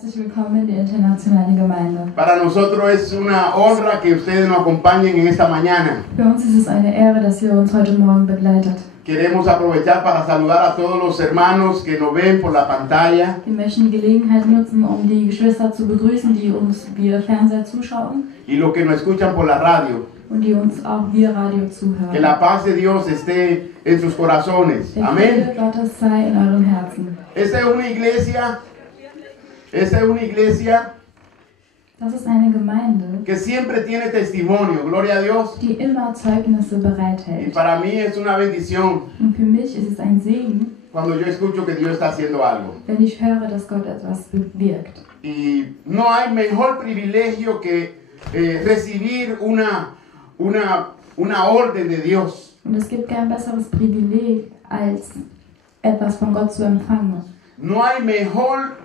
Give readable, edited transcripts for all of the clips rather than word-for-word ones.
Herzlich willkommen in der internationalen Gemeinde. Para nosotros es una honra que ustedes nos acompañen en esta mañana. Für uns ist es eine Ehre, dass ihr uns heute Morgen begleitet. Queremos aprovechar para saludar a todos los hermanos que nos ven por la pantalla. Wir möchten die Gelegenheit nutzen, um die Geschwister zu begrüßen, die uns via Fernseher zuschauen Y los que nos escuchan por la radio. und die uns auch via Radio Que zuhören. la paz de Dios esté en sus corazones. Der Amén. Friede Gottes sei in euren Herzen. Esta es una iglesia Das ist eine Gemeinde, que siempre tiene testimonio, gloria a Dios. die immer Zeugnisse Y bereithält. para mí es una bendición Und für mich ist es ein Segen, cuando yo escucho que Dios está haciendo algo. wenn ich höre, dass Gott etwas bewirkt. Y no hay mejor privilegio que recibir una orden de Dios. Und es gibt kein besseres Privileg, als etwas von Gott zu empfangen. No hay mejor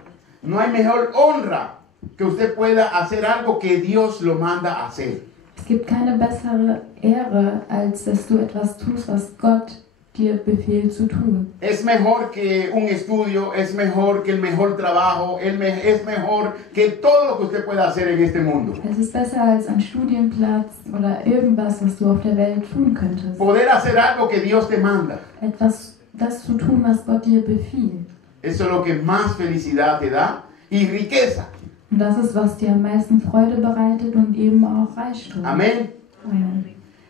honra que usted pueda hacer algo que Dios lo manda a hacer. Es gibt keine bessere Ehre, als dass du etwas tust, was Gott dir befiehlt zu tun. Es mejor que un estudio, es mejor que el mejor trabajo, es mejor que todo lo que usted pueda hacer en este mundo. Es ist besser als ein Studienplatz oder irgendwas, was du auf der Welt tun könntest. Poder hacer algo que Dios te manda. Etwas, das zu tun, was Gott dir befiehlt. Eso es lo que más felicidad te da y riqueza. Und das ist, was dir am meisten Freude bereitet und eben auch Reichtum. Amén. Amen.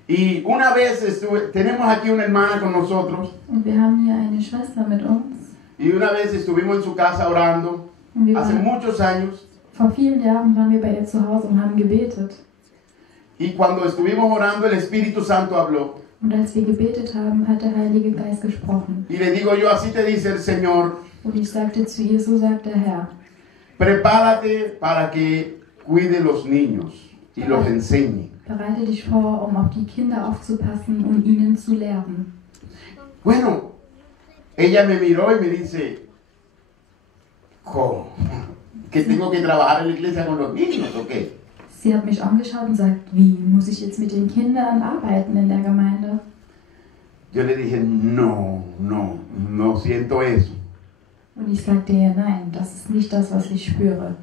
Y una vez tenemos aquí una hermana con nosotros. Und wir haben hier eine Schwester mit uns. Y una vez estuvimos en su casa orando, Und wir hace waren, muchos años, vor vielen Jahren waren wir bei ihr zu Hause und haben gebetet. y cuando estuvimos orando el Espíritu Santo habló. Und als wir gebetet haben, hat der Heilige Geist gesprochen. Y le digo yo, así te dice el Señor, Und ich sagte zu ihr, so sagt der Herr, prepárate para que cuide los niños y los enseñe. bereite dich vor, um auf die Kinder aufzupassen und ihnen zu lehren. Bueno, ella me miró y me dice, ¿cómo? ¿Que tengo que trabajar en la iglesia con los niños o qué? Sie hat mich angeschaut und sagt, wie muss ich jetzt mit den Kindern arbeiten in der Gemeinde? Yo le dije, no siento eso. Und ich sagte ihr, nein, das ist nicht das, was ich spüre.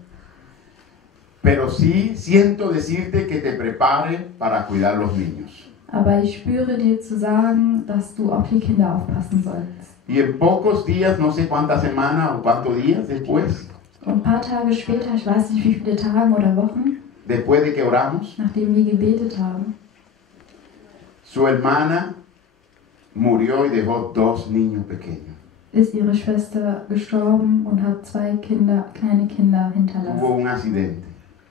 Pero sí siento decirte que te prepare para cuidar los niños. Aber ich spüre dir zu sagen, dass du auf die Kinder aufpassen sollst. Y en pocos días, no sé cuántas semanas o cuántos días después, Und ein paar Tage später, ich weiß nicht wie viele Tage oder Wochen, después de que oramos, nachdem wir gebetet haben, su hermana murió y dejó 2 niños pequeños. ist ihre Schwester gestorben und hat 2 kleine Kinder Hubo hinterlassen. un accidente.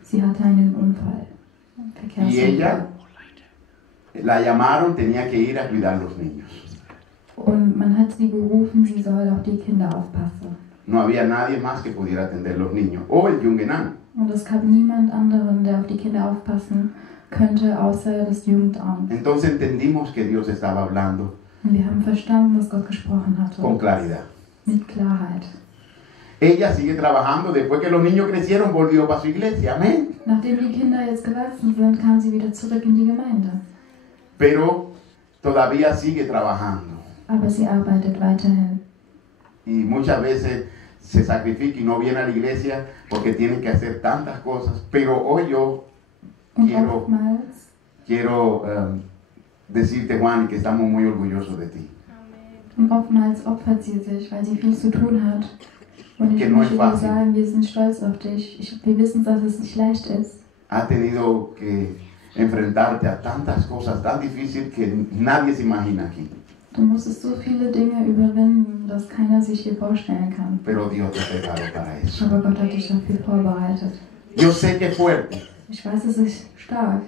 Sie hatte einen Unfall. Einen Y Verkehrsunfall. ella, la llamaron, tenía que ir a cuidar los niños. Und man hat sie gerufen, sie soll auf die Kinder aufpassen. No había nadie más que pudiera atender los niños. O el Jungenam. Und es gab niemand anderen, der auf die Kinder aufpassen könnte, außer das Jugendamt. Entonces entendimos que Dios estaba hablando Und wir haben verstanden, was Gott gesprochen hatte. con claridad. Mit Klarheit. Ella sigue trabajando. Después que los niños crecieron, volvió para su iglesia. Amén. Nachdem die Kinder jetzt gewachsen sind, kam sie wieder zurück in die Gemeinde. Pero todavía sigue trabajando. Aber sie arbeitet weiterhin. Y muchas veces se sacrifica y no viene a la iglesia porque tiene que hacer tantas cosas. Pero hoy yo Und Quiero- oftmals, quiero decirte, Juan, que estamos muy orgullosos de ti. opfert sie sich, weil sie viel zu tun hat. Und ich Que no möchte es dir fácil. sagen, wir sind stolz auf dich. Wir wissen, dass es nicht leicht ist. Has tenido que enfrentarte a tantas cosas tan difíciles que nadie se imagina aquí. Du musstest so viele Dinge überwinden, dass keiner sich hier vorstellen kann. Pero Dios te preparó para eso. Aber Gott hat dich dafür vorbereitet. Yo sé que es fuerte, Ich weiß, es ist stark,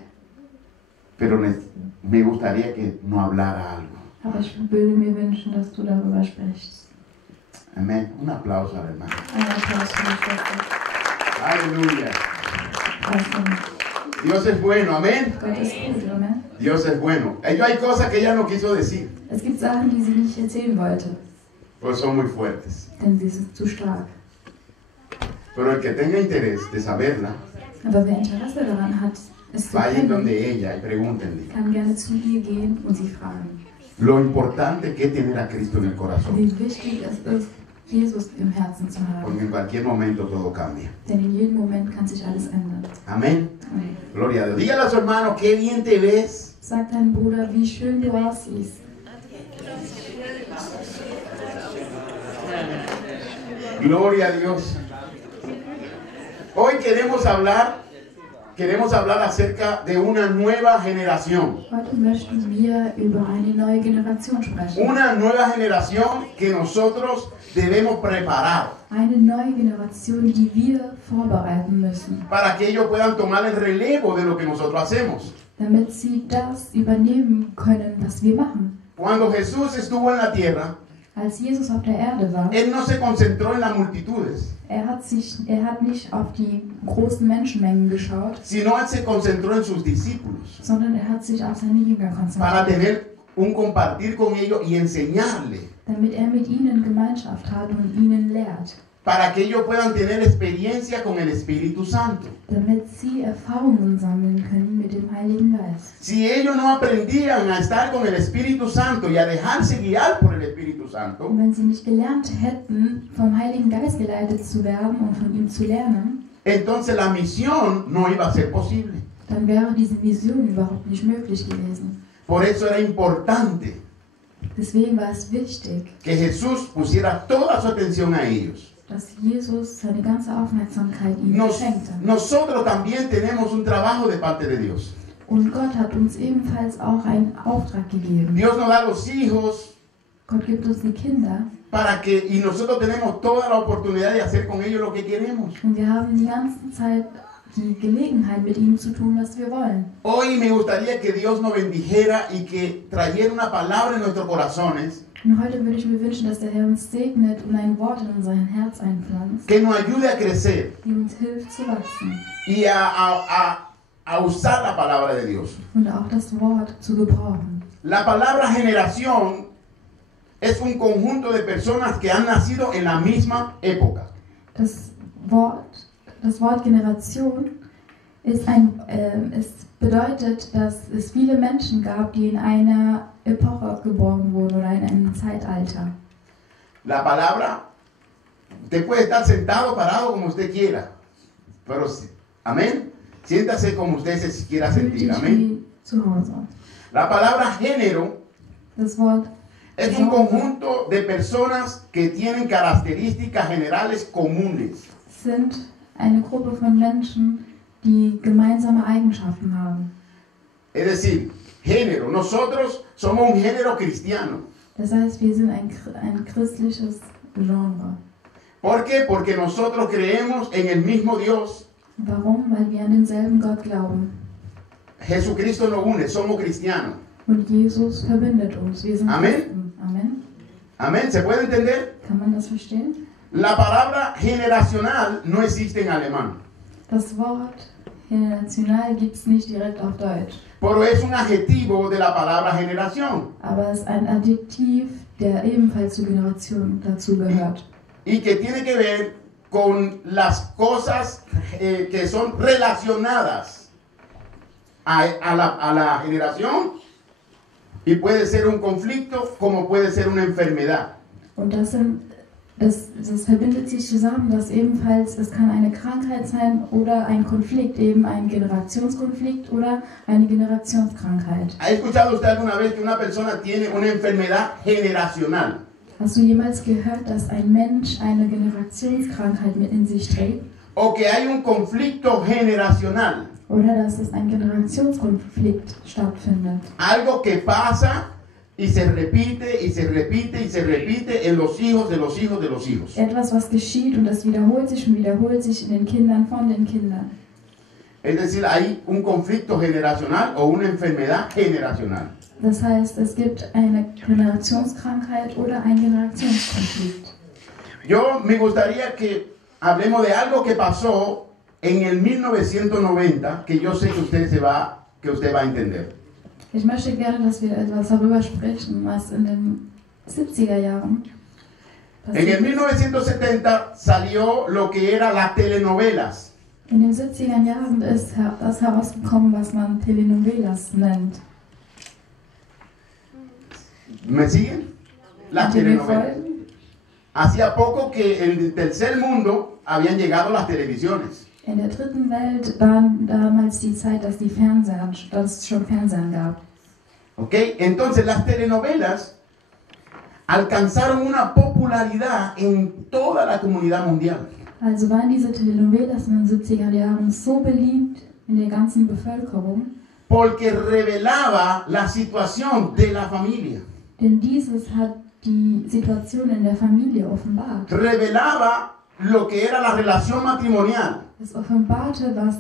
pero me gustaría que no hablara algo. aber ich würde mir wünschen, dass du darüber sprichst. Amén. Un aplauso a la hermana. Ein Applaus für die Schwester. Aleluya. Also, Dios es bueno, amén. Gott ist gut, oder? Dios es bueno. Hay cosas que ella no quiso decir, Es gibt Sachen, die sie nicht erzählen wollte, porque son muy fuertes. denn sie sind zu stark. Pero el que tenga interés de saberla, Aber wer Interesse daran hat, es zu vayan kennen, donde ella y pregúntenle. kann gerne zu ihr gehen und sie fragen, Lo importante que es tener a Cristo en el corazón. wie wichtig es ist, Jesus im Herzen zu porque haben. en cualquier momento todo cambia. Denn in jedem Moment kann sich alles ändern. Amén. Amen. Gloria a Dios. Dígale a su hermano, qué bien te ves. Sag deinem Bruder, wie schön du aussiehst. Gloria a Dios. Hoy queremos hablar acerca de una nueva generación. Heute möchten wir über eine neue Generation sprechen. Una nueva generación que nosotros debemos preparar Eine neue Generation, die wir vorbereiten müssen, para que ellos puedan tomar el relevo de lo que nosotros hacemos. damit sie das übernehmen können, was wir machen. Cuando Jesús estuvo en la tierra, Als Jesus auf der Erde war, Él no se concentró en las multitudes, er hat nicht auf die großen Menschenmengen geschaut, sino Él se concentró en sus discípulos sondern er hat sich auf seine Jünger para konzentriert, tener un compartir con ellos y enseñarles, damit er mit ihnen Gemeinschaft hat und ihnen lehrt, para que ellos puedan tener experiencia con el Espíritu Santo. damit sie Erfahrungen sammeln können mit dem Heiligen Geist. Si ellos no aprendían a estar con el Espíritu Santo y a dejarse guiar por el Espíritu Santo, Und wenn sie nicht gelernt hätten, vom Heiligen Geist geleitet zu werden und von ihm zu lernen, entonces la misión no iba a ser posible. dann wäre diese Vision überhaupt nicht möglich gewesen. Por eso era importante Deswegen war es wichtig, que Jesús pusiera toda su atención a ellos. dass Jesus seine ganze Aufmerksamkeit ihnen schenkte. Nosotros también tenemos un trabajo de parte de Dios. Und Gott hat uns ebenfalls auch einen Auftrag gegeben. Dios nos da los hijos Gott gibt uns die Kinder y nosotros tenemos toda la oportunidad de hacer con ellos lo que queremos. und wir haben die ganze Zeit die Gelegenheit, mit ihnen zu tun, was wir wollen. Hoy me gustaría que Dios nos bendijera y que trayera una palabra en nuestros corazones Und heute würde ich mir wünschen, dass der Herr uns segnet und ein Wort in unser Herz einpflanzt, que nos ayude a crecer die uns hilft zu wachsen y a usar la palabra de Dios. und auch das Wort zu gebrauchen. La palabra generación es un conjunto de personas que han nacido en la misma época. Das Wort Generation ist es bedeutet, dass es viele Menschen gab, die in einer Epoche geboren wurden oder in einem Zeitalter. La palabra, usted puede estar sentado, parado, como usted quiera. Pero, amén, siéntase como usted se quiera Fühlt sentir, dich amén. wie zu Hause. La palabra género Das Wort es un conjunto de personas que tienen características generales comunes. sind eine Gruppe von Menschen, die gemeinsame Eigenschaften haben. Es decir, género, nosotros somos un género cristiano. Das heißt, wir sind ein christliches Genre. ¿Por qué? Porque nosotros creemos en el mismo Dios. Warum? Weil wir an denselben Gott glauben. Jesucristo nos une, somos cristianos. Und Jesus verbindet uns. Wir sind Amen. Christen. Amen. Amén, ¿se puede entender? Kann man das verstehen? La palabra generacional no existe en alemán, Das Wort generational gibt es nicht direkt auf Deutsch. pero es un adjetivo de la palabra generación Aber es ist ein Adjektiv, der ebenfalls zur Generation dazu gehört. y que tiene que ver con las cosas que son relacionadas a la generación, y puede ser un conflicto como puede ser una enfermedad. Und das verbindet sich zusammen, dass ebenfalls, es kann eine Krankheit sein oder ein Konflikt, eben ein Generationskonflikt oder eine Generationskrankheit. ¿Ha escuchado usted alguna vez que una persona tiene una enfermedad generacional? Hast du jemals gehört, dass ein Mensch eine Generationskrankheit mit in sich trägt? ¿O que hay un conflicto generacional? Oder dass es ein Generationskonflikt stattfindet? Algo que pasa y se repite y se repite y se repite en los hijos de los hijos de los hijos. Etwas, was geschieht und das wiederholt sich und wiederholt sich in den Kindern von den Kindern. Es decir, hay un conflicto generacional o una enfermedad generacional. Das heißt, es gibt eine Generationskrankheit oder einen Generationskonflikt. Yo me gustaría que hablemos de algo que pasó en el 1990, que yo sé que usted va a entender. Ich möchte gerne, dass wir etwas darüber sprechen, was in den 70er Jahren En el passiert. 1970 salió lo que era las telenovelas. In den 70er Jahren ist das herausgekommen, was man Telenovelas nennt. ¿Me siguen? Las Könnt ihr mir telenovelas. folgen? Hacía poco que en el tercer mundo habían llegado las televisiones. In der dritten Welt war damals die Zeit, dass es schon Fernsehen gab. ¿Ok? Entonces las telenovelas alcanzaron una popularidad en toda la comunidad mundial. Also waren diese Telenovelas in den 70er Jahren so beliebt in der ganzen Bevölkerung, Porque revelaba la situación de la familia. denn dieses hat die Situation in der Familie offenbart. Revelaba lo que era la relación matrimonial. Es offenbarte, was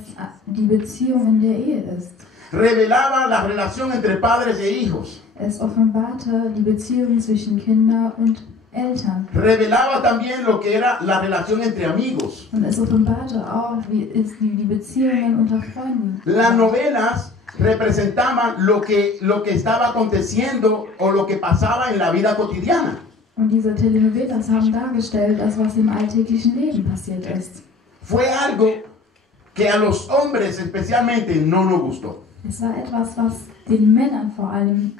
die Beziehung in der Ehe ist. Revelaba la relación entre padres e hijos. Es offenbarte die Beziehung zwischen Kindern und Eltern. Revelaba también lo que era la relación entre amigos. Und es offenbarte auch, wie ist die Beziehungen unter Freunden. Las novelas representaban lo que estaba aconteciendo o lo que pasaba en la vida cotidiana. Und diese Telenovelas haben dargestellt, das, was im alltäglichen Leben passiert ist. Fue algo que a los hombres especialmente no nos gustó. Es war etwas, was den Männern vor allem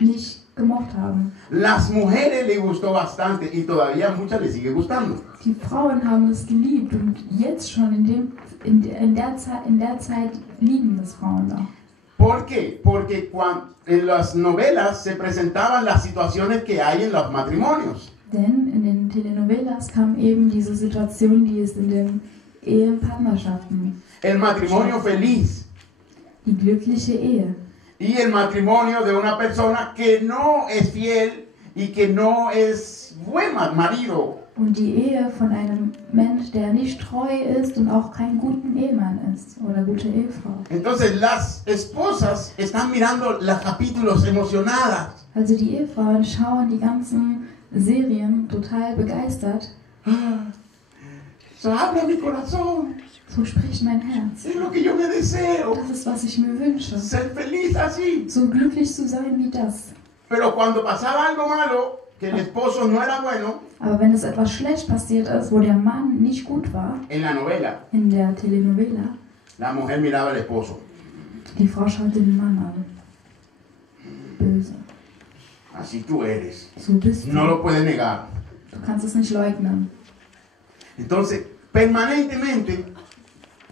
nicht gemocht haben. Las mujeres les gustó bastante y todavía a muchas les sigue gustando. Die Frauen haben es geliebt und jetzt schon in der Zeit lieben es Frauen noch. ¿Por qué? Porque en las novelas se presentaban las situaciones que hay en los matrimonios. Denn in den Telenovelas kam eben diese Situation, die es in den Ehepartnerschaften, El matrimonio feliz die glückliche Ehe y el matrimonio de una persona que no es fiel y que no es buen marido. und die Ehe von einem Mensch, der nicht treu ist und auch kein guter Ehemann ist oder gute Ehefrau. Entonces las esposas están mirando los capítulos emocionadas. Also die Ehefrauen schauen die ganzen Serien total begeistert. Se habla mi corazón. So spricht mein Herz. Es lo que yo me deseo. Das ist, was ich mir wünsche. Ser feliz así. So glücklich zu sein wie das. Pero cuando pasaba algo malo, que el esposo no era bueno, Aber wenn es etwas schlecht passiert ist, wo der Mann nicht gut war, en la novela, in der Telenovela, la mujer miraba al esposo. die Frau schaut den Mann an. Böse. Así tú eres. So bist du. No lo puedes negar. Du kannst es nicht leugnen. Entonces, permanentemente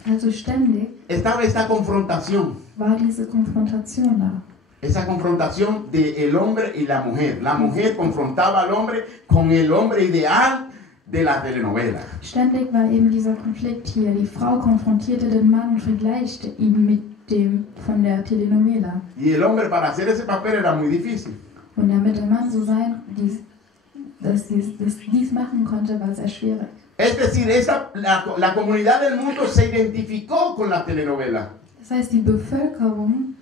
Also ständig estaba esta confrontación. war diese Konfrontation da. Esa confrontación del hombre y la mujer. La mujer confrontaba al hombre con el hombre ideal de la telenovela. Ständig war eben dieser Konflikt hier. Die Frau konfrontierte den Mann und vergleichte ihn mit dem von der Telenovela. Y el hombre para hacer ese papel era muy difícil. Und damit der Mann so sein, dass dies machen konnte, war sehr schwierig. Es decir, la comunidad del mundo se identificó con la telenovela. Das heißt, die Bevölkerung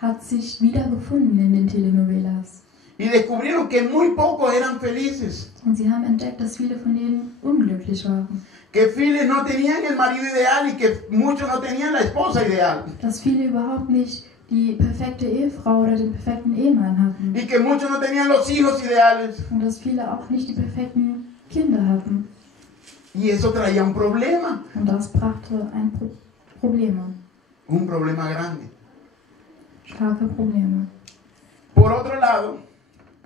hat sich wiedergefunden in den Telenovelas. Y descubrieron que muy pocos eran felices. Und sie haben entdeckt, dass viele von denen unglücklich waren. Que viele no tenían el marido ideal y que muchos no tenían la esposa ideal. Dass viele überhaupt nicht die perfekte Ehefrau oder den perfekten Ehemann hatten. Y que muchos no tenían los hijos ideales. Und dass viele auch nicht die perfekten Kinder hatten. Y eso traía un problema. Und das brachte Probleme. Un problema grande. Starke Probleme. Por otro lado,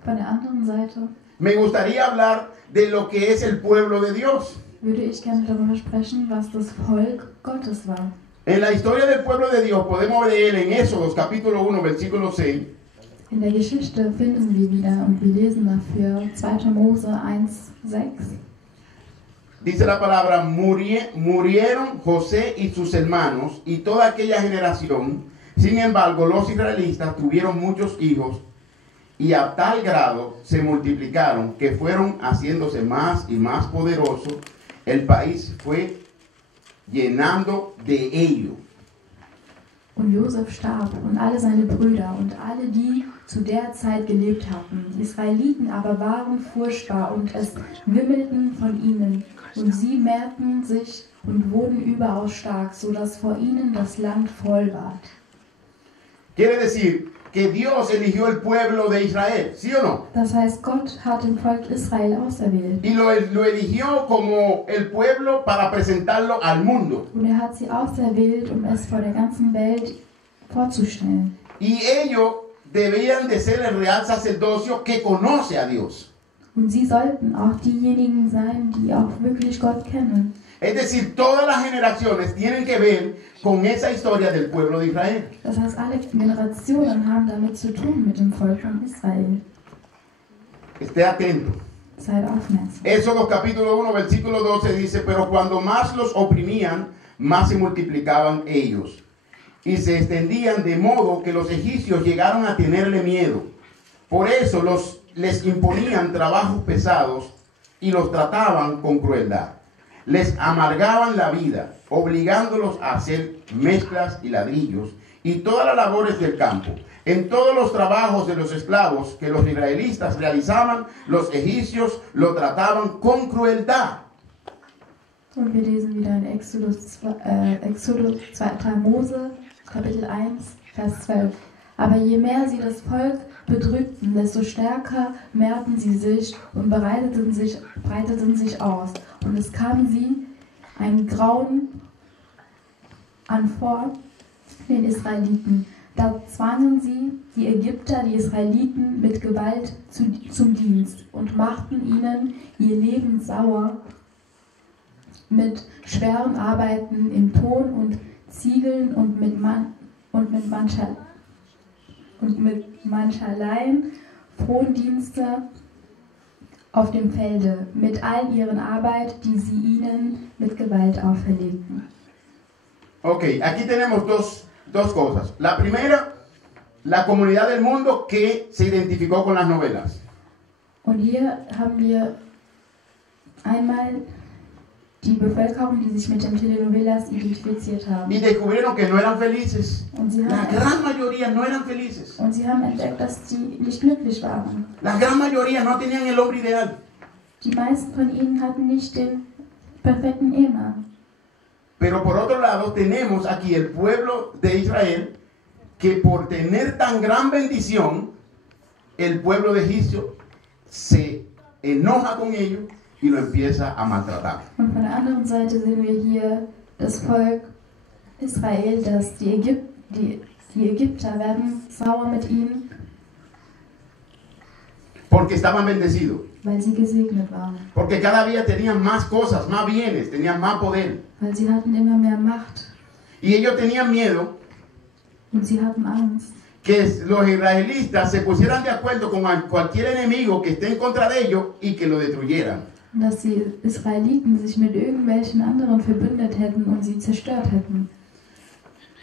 Von der anderen Seite me gustaría hablar de lo que es el pueblo de Dios. würde ich gerne darüber sprechen, was das Volk Gottes war. En la historia del pueblo de Dios podemos leer en Éxodo capítulo 1, versículo 6. In der Geschichte finden wir wieder und wir lesen dafür 2. Mose 1,6. Dice la palabra, murieron José y sus hermanos y toda aquella generación. Sin embargo, los israelitas tuvieron muchos hijos y a tal grado se multiplicaron que fueron haciéndose más y más poderosos. El país fue llenando de ellos. Und Josef starb und alle seine Brüder und alle, die zu der Zeit gelebt hatten. Die Israeliten aber waren furchtbar und es wimmelten von ihnen. Und sie mehrten sich und wurden überaus stark, so dass vor ihnen das Land voll ward. Quiere decir que Dios eligió el pueblo de Israel, ¿sí o no? Das heißt, Gott hat den Volk Israel auserwählt. Y lo eligió como el pueblo para presentarlo al mundo. Und hat sie auserwählt, es vor der ganzen Welt vorzustellen. Y ellos debían de ser el real sacerdocio que conoce a Dios. Und sie sollten auch diejenigen sein, die auch wirklich Gott kennen. Es decir, todas las generaciones tienen que ver con esa historia del pueblo de Israel. Das heißt, alle Generationen haben damit zu tun mit dem Volk von Israel. Esté atento. Seid aufmerksam. Éxodo capítulo 1, versículo 12 dice, pero cuando más los oprimían, más se multiplicaban ellos. Y se extendían de modo que los egipcios llegaron a tenerle miedo. Por eso les imponían trabajos pesados y los trataban con crueldad. Les amargaban la vida, obligándolos a hacer mezclas y ladrillos y todas las labores del campo. En todos los trabajos de los esclavos que los israelitas realizaban, los egipcios lo trataban con crueldad. Und wir lesen wieder in Exodus 2. Mose, Kapitel 1, Vers 12. Aber je mehr sie das Volk bedrückten, desto stärker mehrten sie sich und breiteten sich aus. Und es kam sie ein Grauen an vor den Israeliten. Da zwangen sie die Ägypter, die Israeliten, mit Gewalt zum Dienst und machten ihnen ihr Leben sauer mit schweren Arbeiten in Ton und Ziegeln und mit mancherlei Frondienste auf dem Felde, mit all ihren Arbeit, die sie ihnen mit Gewalt auferlegten. Ok, aquí tenemos dos cosas. La primera, la comunidad del mundo que se identificó con las novelas. Und hier haben wir einmal die Bevölkerung, die sich mit den Telenovelas identifiziert haben. Y descubrieron que no eran felices. Und sie La gran mayoría no eran felices. haben entdeckt, dass sie nicht glücklich waren. La gran mayoría no tenían el hombre ideal. Die meisten von ihnen hatten nicht den perfekten Ehemann. Pero por otro lado tenemos aquí el pueblo de Israel que por tener tan gran bendición, el pueblo de Egipcio se enoja con ellos y lo empieza a maltratar. Und von der anderen Seite sehen wir hier das Volk Israel, dass die Ägypter werden sauer mit ihnen, Porque estaban bendecidos. weil sie gesegnet waren. Porque cada día tenían más cosas, más bienes, tenían más poder. Weil sie hatten immer mehr Macht Y ellos tenían miedo und sie hatten Angst, que los israelitas se pusieran de acuerdo con cualquier enemigo que esté en contra de ellos y que lo destruyeran. dass die Israeliten sich mit irgendwelchen anderen verbündet hätten und sie zerstört hätten.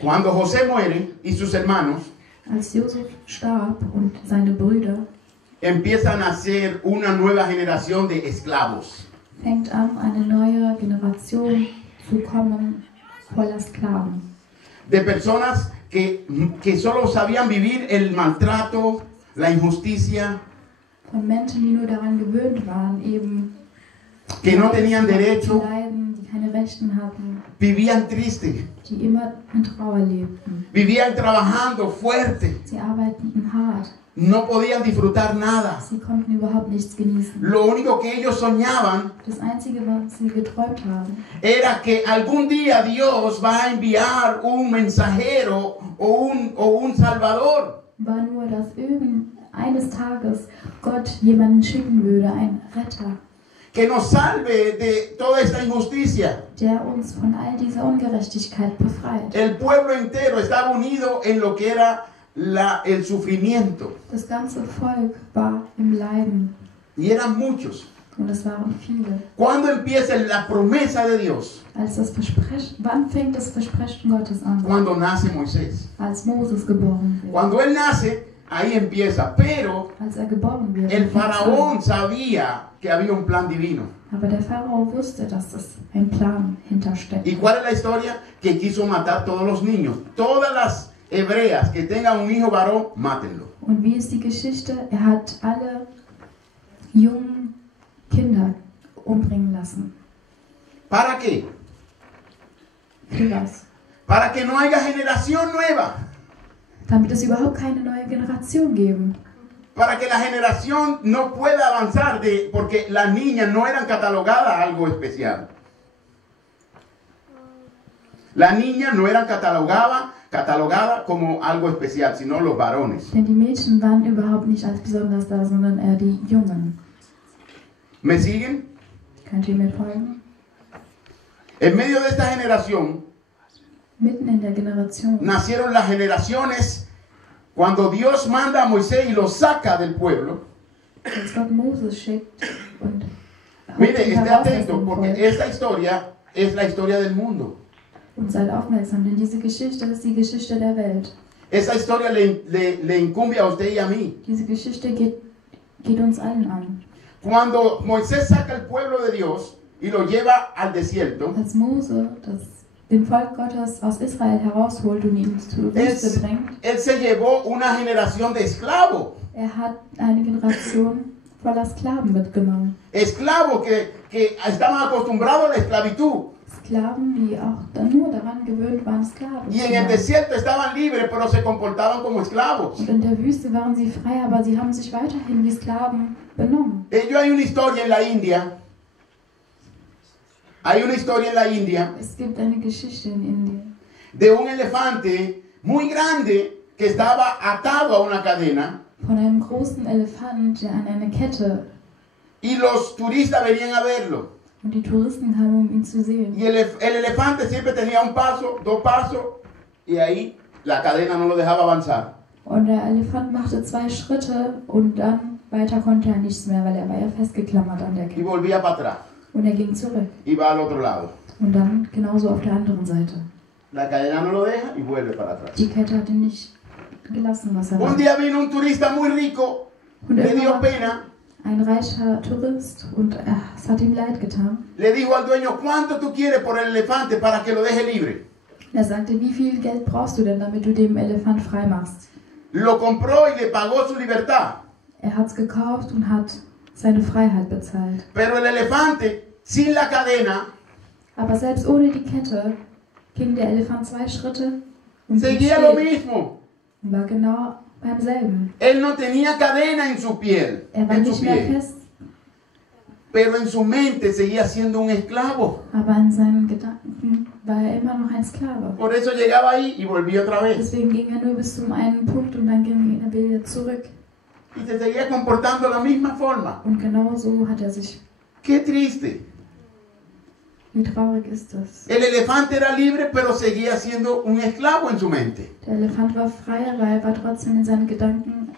Cuando José muere y sus hermanos, Als Josef starb und seine Brüder, empiezan a ser una nueva generación de esclavos. fängt an, eine neue Generation zu kommen voller Sklaven. De personas que solo sabían vivir el maltrato, la injusticia, Von Menschen, die nur daran gewöhnt waren, eben que no tenían zu derecho, leiden, die keine Rechten hatten, vivían triste, die immer in Trauer lebten. vivían trabajando fuerte, Sie arbeiteten hart, no podían disfrutar nada. sie konnten überhaupt nichts genießen. Lo único que ellos soñaban Das Einzige, was sie geträumt haben, era que algún día Dios va a enviar un mensajero o un salvador. war nur, dass eines Tages Gott jemanden schicken würde, einen Retter, Que nos salve de toda esta injusticia. der uns von all dieser Ungerechtigkeit befreit. El pueblo entero estaba unido en lo que era el sufrimiento. Das ganze Volk war im Leiden Y eran muchos. und es waren viele. ¿Cuándo empieza la promesa de Dios? Wann fängt das Versprechen Gottes an? Cuando nace Moisés. Als Moses geboren wird. Cuando él nace, ahí empieza. Pero Als geboren wird. el faraón sabía que había un plan divino. Aber der Pharao wusste, dass es ein Plan hintersteckt. ¿Y cuál es la historia? Que quiso matar todos los niños. Todas las hebreas que tengan un hijo varón, mátenlo. Und wie ist die Geschichte? Hat alle jungen Kinder umbringen lassen. ¿Para qué? Für was? Para que no haya generación nueva. Damit es überhaupt keine neue Generation geben. Para que la generación no pueda avanzar, porque las niñas no eran catalogadas algo especial. Las niñas no eran catalogadas como algo especial, sino los varones. Denn die Mädchen waren überhaupt nicht als besonders da, sondern eher die Jungen. ¿Me siguen? Könnt ihr mir folgen? En medio de esta generación Mitten in der Generation nacieron las generaciones cuando Dios manda a Moisés y lo saca del pueblo. als Gott Moses schickt und Mire, ihn esté herauslässt atento im porque Volk. esta historia es la historia del mundo. Und seid aufmerksam, denn diese Geschichte ist die Geschichte der Welt. Esa historia le incumbe a usted y a mí. Diese Geschichte geht uns allen an. Cuando Moisés saca el pueblo de Dios y lo lleva al desierto, Als Mose den Volk Gottes aus Israel herausholt und ihn zur Wüste bringt, él se llevó una generación de esclavos. hat eine Generation voller Sklaven mitgenommen. Esclavos que estaban acostumbrados a la esclavitud. Sklaven, die auch dann nur daran gewöhnt waren, Sklaven Y zu en el sein. desierto estaban libres, pero se comportaban como esclavos. Und in der Wüste waren sie frei, aber sie haben sich weiterhin wie Sklaven benommen. Ellos hay una historia en la India. Hay una historia en la India Es gibt eine Geschichte in Indien de un elefante muy grande que estaba atado a una cadena von einem großen Elefant, der an eine Kette, y los turistas venían a verlo. und die Touristen kamen, um ihn zu sehen. Y el elefante siempre tenía un paso, dos pasos y ahí la cadena no lo dejaba avanzar. Und der Elefant machte 2 Schritte und dann weiter konnte er nichts mehr, weil er war ja festgeklammert an der Y Kette. volvía para atrás. Und er ging zurück. Y va al otro lado. Und dann genauso auf der anderen Seite. La cadena no lo deja y vuelve para atrás. Die Kette hat ihn nicht gelassen, was er Un war. día vino un turista muy rico, Und le dio irgendwann pena, ein reicher Tourist und es hat ihm leid getan. le dijo al dueño, ¿cuánto tú quieres por el elefante para que lo deje libre? Er sagte, wie viel Geld brauchst du denn, damit du dem Elefant frei machst? Lo compró y le pagó su libertad. Er hat es gekauft und hat seine Freiheit bezahlt. Pero el elefante, sin la cadena, Aber selbst ohne die Kette ging der Elefant 2 Schritte und blieb seguía lo stehen mismo. und war genau beim selben. Él no tenía cadena en su piel, Er war en su nicht mehr pie, fest, pero en su mente seguía siendo un esclavo. aber in seinen Gedanken war er immer noch ein Sklave. Por eso llegaba ahí y volvía otra vez. Deswegen ging er nur bis zum einen Punkt und dann ging er wieder zurück. Y se seguía comportando de la misma forma. Und genau so hat er sich. Qué triste. Wie traurig ist das? El elefante era libre, pero seguía siendo un esclavo en su mente. Der Elefant war frei, aber er war trotzdem in seinen Gedanken.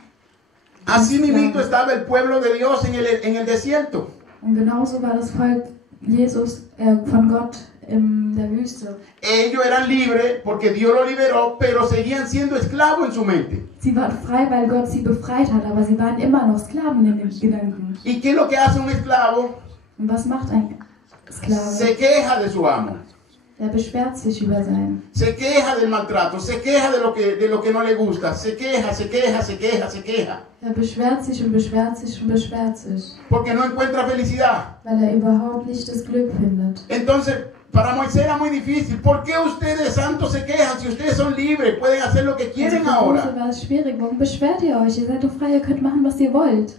Así mismo estaba el pueblo de Dios en el desierto. Und genauso war das Volk Jesus von Gott in der Wüste. Ellos eran libres porque Dios los liberó, pero seguían siendo esclavos en su mente. Sie waren frei, weil Gott sie befreit hat, aber sie waren immer noch Sklaven in den Gedanken. ¿Y qué es lo que hace un esclavo? Und was macht ein Sklave? Se queja de su amo. Er beschwert sich über sein. Se queja del maltrato, se queja de lo que no le gusta, se queja. Er beschwert sich und beschwert sich und beschwert sich, Porque no encuentra felicidad. weil er überhaupt nicht das Glück findet. Entonces, para Moisés era muy difícil. ¿Por qué ustedes santos se quejan si ustedes son libres? Pueden hacer lo que Also quieren für Mose ahora. war es schwierig. Warum beschwert ihr euch? Ihr seid doch frei, ihr könnt machen, was ihr wollt.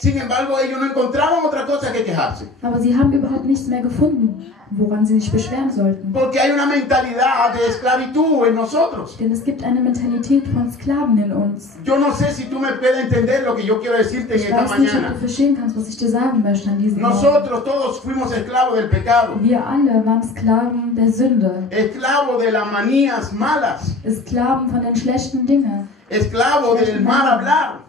Sin embargo, ellos no encontraban otra cosa que quejarse. Aber sie haben überhaupt nichts mehr gefunden, woran sie sich beschweren sollten. Porque hay una mentalidad de esclavitud en nosotros. Denn es gibt eine Mentalität von Sklaven in uns. Yo no sé si tú me puedes entender lo que yo quiero decirte en Ich esta weiß nicht, ob mañana. du verstehen kannst, was ich dir sagen möchte an diesem Morgen. Nosotros todos fuimos esclavos del pecado. Wir alle waren Sklaven der Sünde. Esclavos de las manías malas. Sklaven von den schlechten Dingen, Esclavos del mal hablar.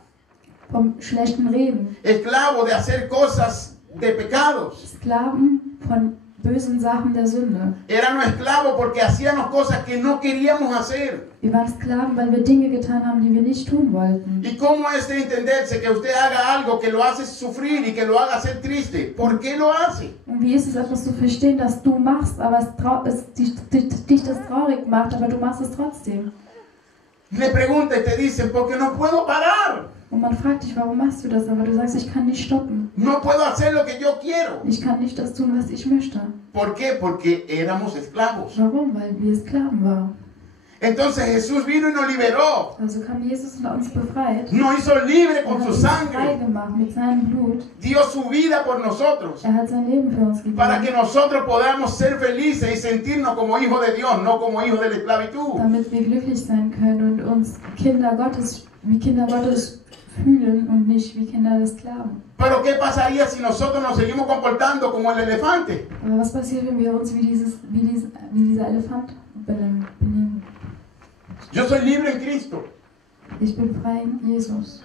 vom schlechten Reden. Esclavos de hacer cosas de pecados. Sklaven von bösen Sachen der Sünde. Éramos esclavos porque hacíamos cosas que no queríamos hacer. Wir waren Sklaven, weil wir Dinge getan haben, die wir nicht tun wollten. ¿Y cómo es de entenderse que usted haga algo que lo hace sufrir y que lo haga ser triste? ¿Por qué lo hace? Und wie ist es etwas zu verstehen, dass du machst, aber dich das traurig macht, aber du machst es trotzdem? Le pregunta y te dicen, porque no puedo parar. Und man fragt dich, warum machst du das? Aber du sagst, ich kann nicht stoppen. No puedo hacer lo que yo quiero. Ich kann nicht das tun, was ich möchte. ¿Por qué? Porque éramos esclavos. Warum? Weil wir Sklaven waren. Entonces Jesús vino y nos liberó. Also kam Jesus und hat uns befreit. Nos hizo libre Er con hat su uns frei sangre. gemacht mit seinem Blut. Dio su vida por nosotros. Er hat sein Leben für uns Para que gegeben, nosotros podamos ser felices y sentirnos como hijos de Dios, no como hijos de la esclavitud. damit wir glücklich sein können und uns wie Kinder Gottes fühlen und nicht wie Kinder des Sklaven. Pero ¿qué pasaría si nosotros nos seguimos comportando como el elefante? Aber was passiert, wenn wir uns wie dieser Elefant benehmen? Yo soy libre en Cristo, Ich bin frei in Jesus,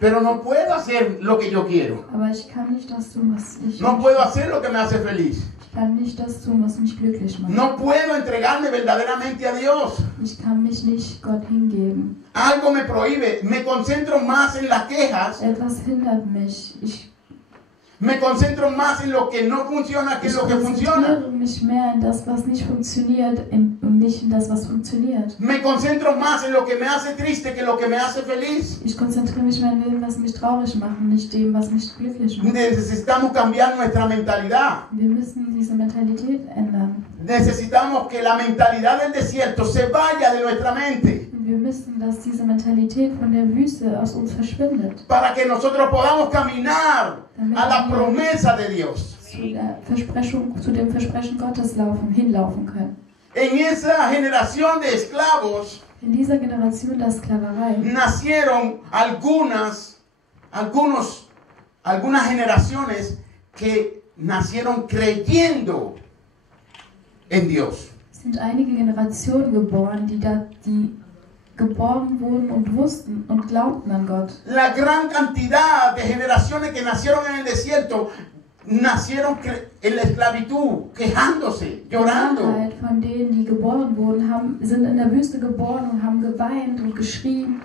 pero no puedo hacer lo que yo quiero. aber ich kann nicht das tun, was ich No puedo hacer lo que me hace feliz. Ich kann nicht das tun, was mich glücklich macht. No puedo entregarme verdaderamente a Dios. Ich kann mich nicht Gott hingeben. Algo me prohíbe. Me concentro más en las quejas. Etwas hindert mich. Me concentro más en lo que no funciona que en Ich lo que funciona. konzentriere mich mehr in das, was nicht funktioniert und nicht in das, was funktioniert. Me concentro más en lo que me hace triste que lo que me hace feliz. Ich konzentriere mich mehr in dem, was mich traurig macht, nicht dem, was mich glücklich macht. Necesitamos cambiar nuestra mentalidad. Wir müssen diese Mentalität ändern. Necesitamos que la mentalidad del desierto se vaya de nuestra mente. Wir müssen, dass diese Mentalität von der Wüste aus uns verschwindet. Para que nosotros podamos caminar a la promesa de Dios. Zu dem Versprechen Gottes hinlaufen können. En esa generación de esclavos In dieser Generation der Sklaverei nacieron algunas generaciones que nacieron creyendo en Dios. sind einige Generationen geboren, die geboren wurden und wussten und glaubten an Gott. La gran cantidad de generaciones que nacieron en el desierto nacieron en la esclavitud, quejándose, llorando. Die Mehrheit von denen, die geboren wurden, sind in der Wüste geboren und haben geweint und geschrien.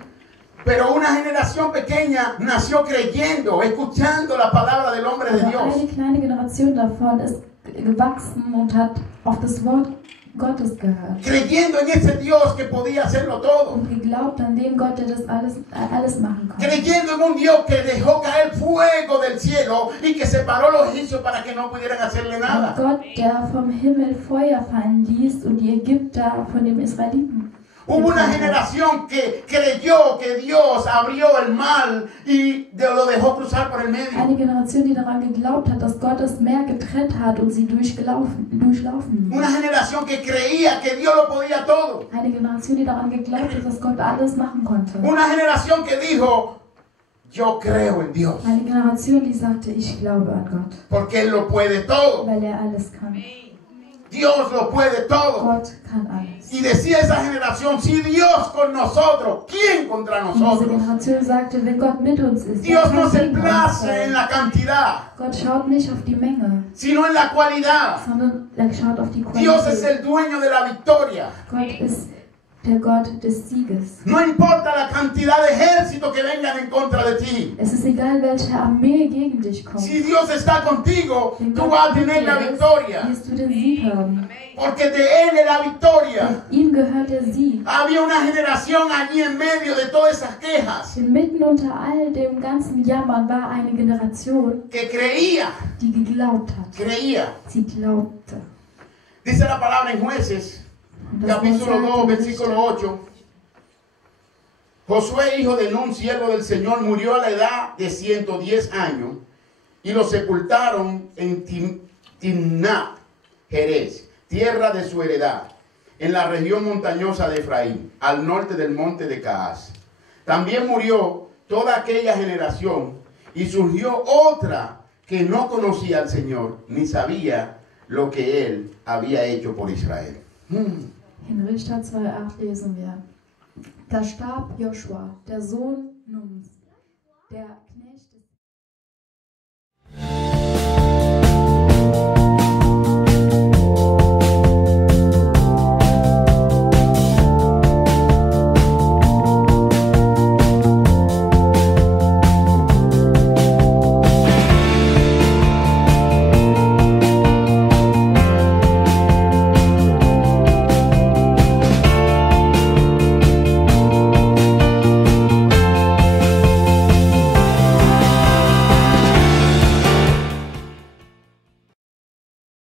Pero una generación pequeña nació creyendo, escuchando la palabra del hombre de Aber Dios. eine kleine Generation davon ist gewachsen und hat auf das Wort Gottes gehört. Creyendo en ese Dios que podía hacerlo todo. Und geglaubt an den Gott, der das alles machen konnte. Creyendo en un Dios que dejó caer fuego del cielo y que separó a los egipcios para que no pudieran hacerle Ein nada. Gott, der vom Himmel Feuer fallen ließ und die Ägypter von den Israeliten. Hubo una generación que creyó que Dios abrió el mar y lo dejó cruzar por el Eine medio. Generation, die daran geglaubt hat, dass Gott das Meer getrennt hat und sie durchlaufen Una ließ. generación que creía que Dios lo podía todo. Eine Generation, die daran geglaubt hat, dass Gott alles machen konnte. Una generación que dijo, yo creo en Dios, Eine Generation, die sagte, ich glaube an Gott, porque Él lo puede todo. weil er alles kann. Dios lo puede todo. Gott kann alles. Y decía esa generación, si Dios con nosotros, ¿quién contra Und diese nosotros? Generation sagte, wenn Gott mit uns ist, Dios wer no kann se gegen uns place en sein? la cantidad, Gott schaut nicht auf die Menge, sino en la cualidad. sondern er schaut auf die Dios es Qualität. el dueño de la victoria. Gott ist der Gott des Sieges. No importa la cantidad de ejércitos que vengan en contra de ti. Es ist egal, welche Armee gegen dich kommt. Si Dios está contigo, Wenn tú Gott vas a mit tener la dir ist, victoria. wirst du den Sieg haben. Porque de Él es la victoria. Ihm gehört der Sieg. Había una generación allí en medio de todas esas quejas Mitten unter all dem ganzen Jammern war eine Generation, que creía, die geglaubt hat. creía. Sie glaubte. Dice la palabra en Jueces, Und das Wort capítulo 2, sagt, versículo 8. Josué, hijo de Nun, siervo del Señor, murió a la edad de 110 años y lo sepultaron en Timnat Jerez, tierra de su heredad, en la región montañosa de Efraín, al norte del monte de Caás. También murió toda aquella generación y surgió otra que no conocía al Señor ni sabía lo que Él había hecho por Israel. In Richter 2,8 lesen wir: Da starb Joshua, der Sohn Nuns, der Knecht